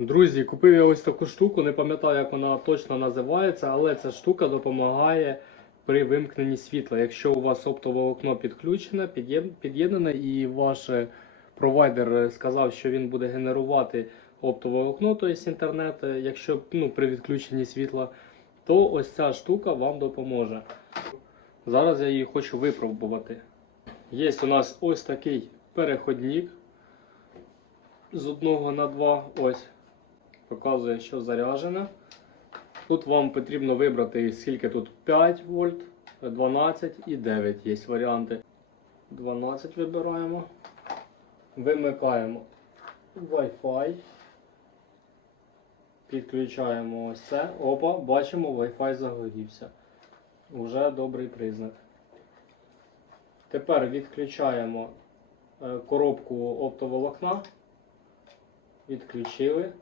Друзі, купив я ось таку штуку, не пам'ятаю, як вона точно називається, але ця штука допомагає при вимкненні світла. Якщо у вас оптоволокно підключене, під'єднане, і ваш е, провайдер е, сказав, що він буде генерувати оптоволокно, тобто інтернет, е, якщо ну, при відключенні світла, то ось ця штука вам допоможе. Зараз я її хочу випробувати. Є у нас ось такий переходник з одного на два. Ось. Показує, що заряджено. Тут вам потрібно вибрати, скільки тут 5 вольт, 12 і 9 є варіанти. 12 вибираємо. Вимикаємо Wi-Fi. Підключаємо ось це. Опа, бачимо, Wi-Fi загорівся. Уже добрий признак. Тепер відключаємо е, коробку оптоволокна. Відключили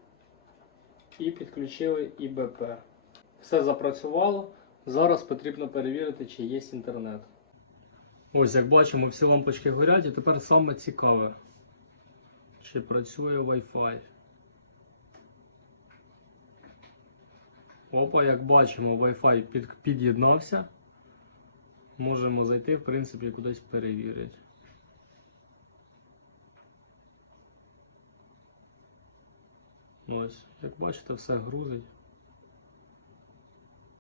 і підключили ІБП. Все запрацювало. Зараз потрібно перевірити, чи є інтернет. Ось, як бачимо, всі лампочки горять, і тепер саме цікаве, чи працює Wi-Fi. Опа, як бачимо, Wi-Fi під'єднався. Можемо зайти, в принципі, кудись перевірити. Ось, як бачите, все грузить.